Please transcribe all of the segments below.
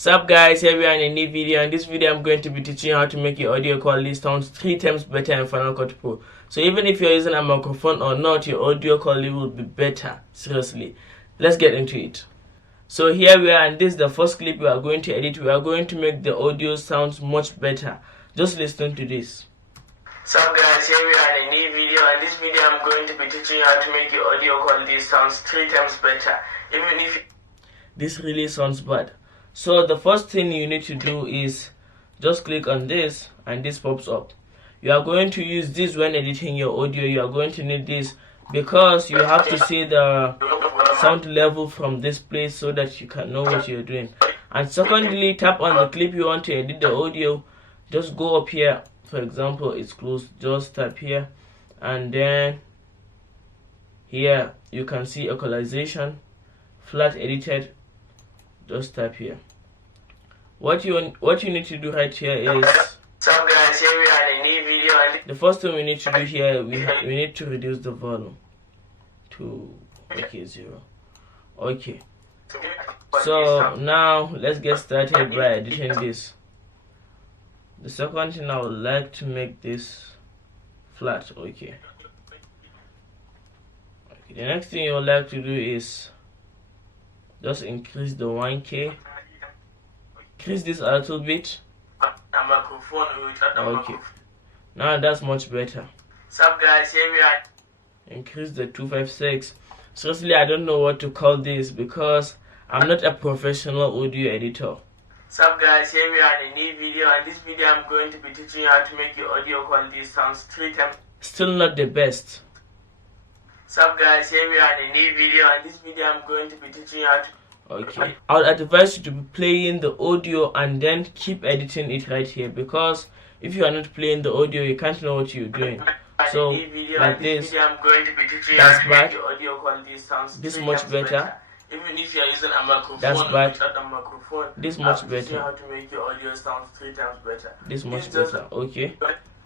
Sup guys, here we are in a new video. In this video I'm going to be teaching you how to make your audio quality sound 3 times better in Final Cut Pro. So even if you're using a microphone or not, your audio quality will be better. Seriously, let's get into it. So here we are, and this is the first clip we are going to edit. We are going to make the audio sounds much better. Just listen to this. Sup guys, here we are in a new video. In this video I'm going to be teaching you how to make your audio quality sounds 3 times better. Even if this really sounds bad. So the first thing you need to do is just click on this and this pops up. You are going to use this when editing your audio. You are going to need this because you have to see the sound level from this place so that you can know what you're doing. And secondly, tap on the clip you want to edit the audio. Just go up here. For example, it's closed. Just tap here and then here you can see equalization, flat edited. Just tap here. What you need to do right here is, so guys, here we are in a new video. The first thing we need to do here, we need to reduce the volume to 0. Okay. So now let's get started by editing this. The second thing, I would like to make this flat. Okay. The next thing you would like to do is just increase the 1K. Increase this a little bit. Okay. Now that's much better. Sup guys, here we are. Increase the 256. Seriously, I don't know what to call this because I'm not a professional audio editor. Sup guys, here we are in a new video. In this video I'm going to be teaching you how to make your audio quality sounds 3 times. Still not the best. Sup guys, here we are in a new video. In this video I'm going to be teaching you how to. Okay, I would advise you to be playing the audio and then keep editing it right here, because if you are not playing the audio you can't know what you're doing. So like this, that's bad. This much better. Even if you are using a microphone, that's bad. This much better. How to make your audio sound 3 times better. This much better. Okay.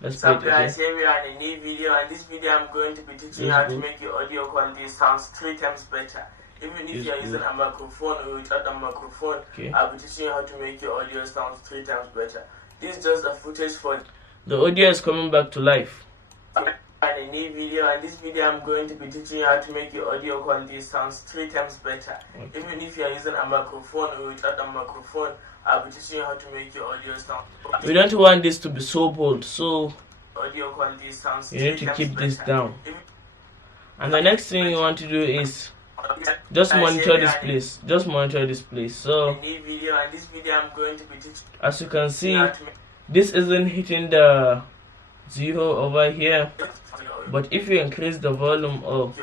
Let's play it again. Here we are in a new video, and this video I'm going to be teaching you how to make your audio quality sounds 3 times better. Even if you are using a microphone or without a microphone, I'll be teaching you how to make your audio sound 3 times better. This is just a footage for the audio is coming back to life. In a new video, and this video I'm going to be teaching you how to make your audio quality sounds 3 times better. Okay. Even if you are using a microphone or without a microphone, I'll be teaching you how to make your audio sound. We don't want this to be so bold, so audio quality sounds. You need to keep this down. And the next thing you want to do is just monitor this place. Just monitor this place. So as you can see, this isn't hitting the 0 over here. But if you increase the volume of,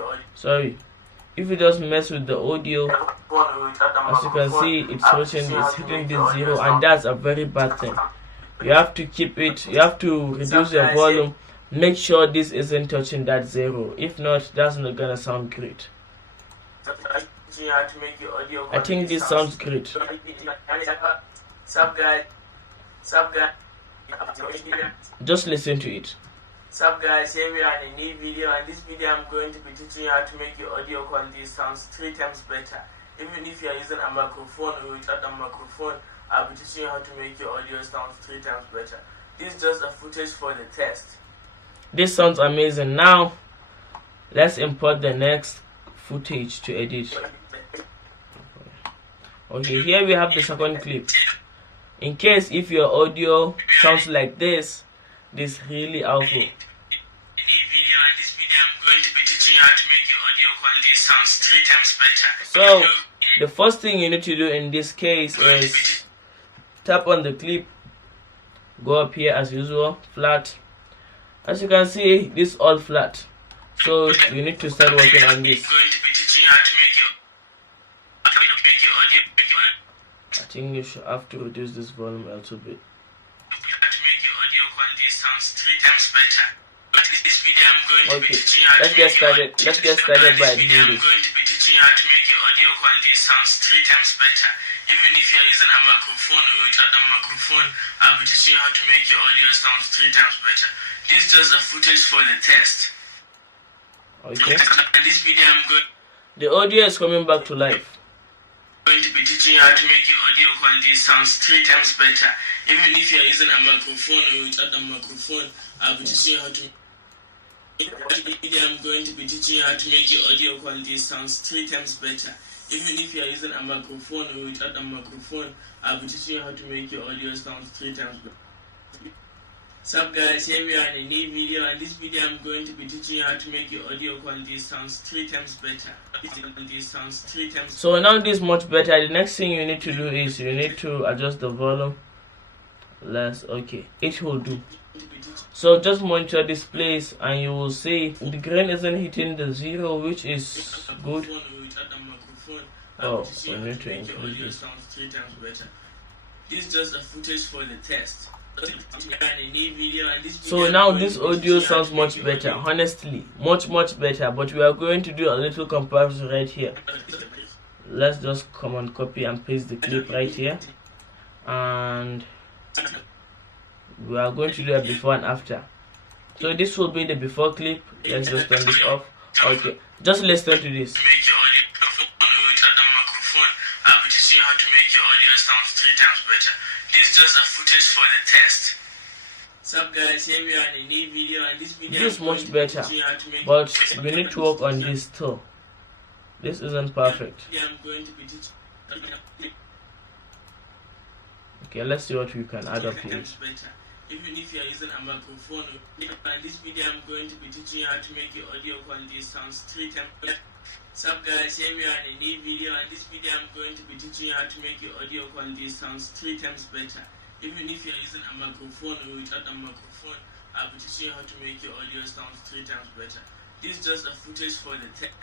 if you just mess with the audio, as you can see, it's hitting this 0, and that's a very bad thing. You have to keep it. You have to reduce your volume. Make sure this isn't touching that 0. If not, that's not gonna sound great. I think this sounds great. Just listen to it. Sup guys, here we are in a new video, and this video I'm going to be teaching you how to make your audio quality sounds 3 times better. Even if you are using a microphone or without a microphone, I'll be teaching you how to make your audio sounds 3 times better. This is just a footage for the test. This sounds amazing. Now let's import the next footage to edit. Okay, here we have the second clip. In case if your audio sounds like this really awful. So the first thing you need to do in this case is tap on the clip, go up here as usual, flat. As you can see, this is all flat. So you need to start working on this. I think you should have to reduce this volume a little bit. Okay, let's get started. Let's get started by doing this. I'm going to be teaching you how to make your audio quality sounds 3 times better. Even if you're using a microphone or without a microphone, I'll be teaching you how to make your audio sounds 3 times better. This is just a footage for the test. Okay. In this video, the audio is coming back to life. Going to be teaching you how to make your audio quality sounds 3 times better. Even if you are using a microphone or without a microphone, I'll be teaching you how to. I'm going to be teaching you how to make your audio quality sounds 3 times better. Even if you are using a microphone or without a microphone, I'll be teaching you how to make your audio sounds 3 times better. Sup guys, here we are in a new video, and this video I'm going to be teaching you how to make your audio quality sounds 3 times better. So now this is much better. The next thing you need to do is you need to adjust the volume. Okay, it will do. So just monitor this place and you will see the grain isn't hitting the 0, which is good. Oh, we need to increase this. This is just a footage for the test. So now this audio sounds much better, honestly, much better, but we are going to do a little comparison right here. Let's just come and copy and paste the clip right here, and we are going to do a before and after. So this will be the before clip. Let's just turn this off. Okay, just listen to this. I'll be teaching you how to make your audio sound 3 times better. This is just a footage for the test. Sup guys, here we are in a new video, and this video is much better, but we need to work on this too. This isn't perfect. Okay, let's see what we can add up to it. Even if you are using a microphone, and this video I'm going to be teaching you how to make your audio quality sounds 3 times better. Sup guys, here we are in a new video, and this video I'm going to be teaching you how to make your audio quality sounds 3 times better. Even if you are using a microphone or without a microphone, I'll be teaching you how to make your audio sounds 3 times better. This is just a footage for the test.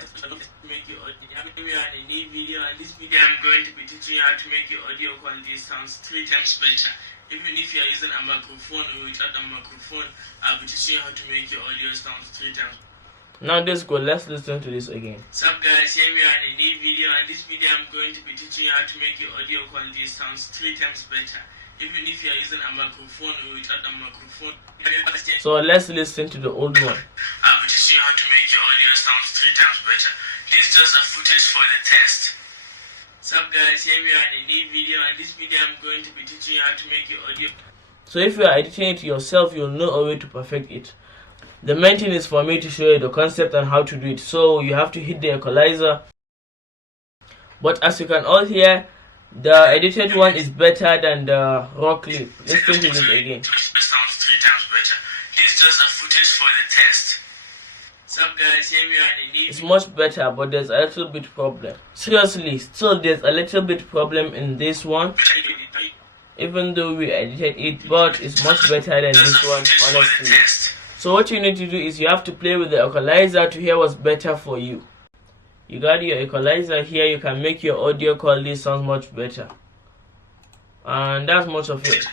Make your audio. Here we are in a new video, and this video I'm going to be teaching you how to make your audio quality sounds 3 times better. Even if you are using a microphone or without a microphone, I'll be teaching you how to make your audio sounds 3 times. Now let's go, let's listen to this again. Sup guys, here we are in a new video, and this video I'm going to be teaching you how to make your audio quality sounds 3 times better. Even if you are using a microphone or without a microphone. So let's listen to the old one. I'll be teaching you how to make your audio sounds 3 times better. This is just a footage for the test. Sup guys, here we are in a new video, and this video I'm going to be teaching you how to make your audio. So if you are editing it yourself, you'll know a way to perfect it. The main thing is for me to show you the concept and how to do it. So you have to hit the equalizer. But as you can all hear, the edited one is better than the raw clip. Listen to this again. Sounds 3 times better. This is just a footage for the test. Sup guys, here we are in a new. It's much better, but there's a little bit problem. Seriously, still there's a little bit problem in this one. Even though we edited it, but it's much better than this one, honestly. So what you need to do is you have to play with the equalizer to hear what's better for you. You got your equalizer here, you can make your audio quality sound much better. And that's much of it.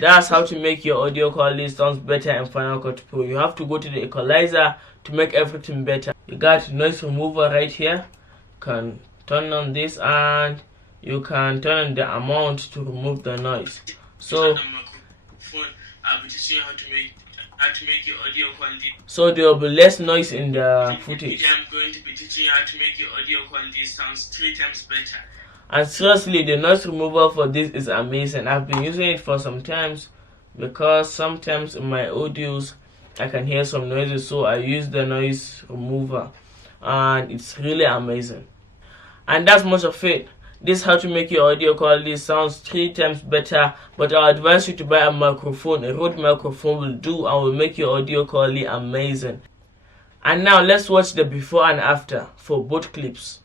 That's how to make your audio quality sounds better in Final Cut Pro. You have to go to the equalizer to make everything better. You got noise remover right here. You can turn on this and you can turn on the amount to remove the noise. So I'll be teaching you how to make your audio quality. So there will be less noise in the footage. I'm going to be teaching you how to make your audio quality sounds 3 times better. And seriously, the noise remover for this is amazing. I've been using it for some times because sometimes in my audios I can hear some noises, so I use the noise remover and it's really amazing. And that's much of it. This is how to make your audio quality sounds 3 times better, but I advise you to buy a microphone. A Rode microphone will do and will make your audio quality amazing. And now let's watch the before and after for both clips.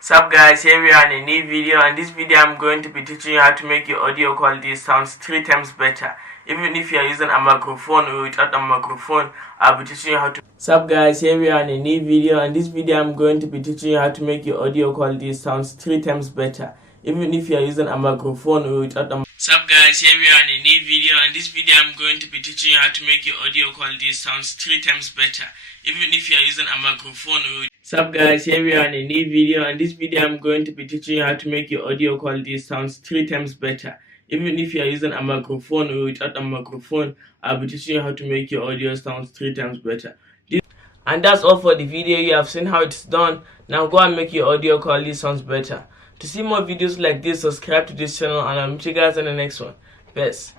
Sup guys, here we are in a new video, and this video I'm going to be teaching you how to make your audio quality sounds 3 times better. Even if you are using a microphone or without a microphone, I'll be teaching you how to. Sup guys, here we are in a new video, and this video I'm going to be teaching you how to make your audio quality sounds 3 times better. Even if you are using a microphone or without a. Sup guys, here we are in a new video, and this video I'm going to be teaching you how to make your audio quality sounds 3 times better. Even if you are using a microphone or. Sup guys, here we are in a new video, and this video I'm going to be teaching you how to make your audio quality sounds 3 times better. Even if you are using a microphone or without a microphone, I'll be teaching you how to make your audio sounds 3 times better. And that's all for the video. You have seen how it's done. Now go and make your audio quality sounds better. To see more videos like this, subscribe to this channel, and I'll meet you guys in the next one. Peace.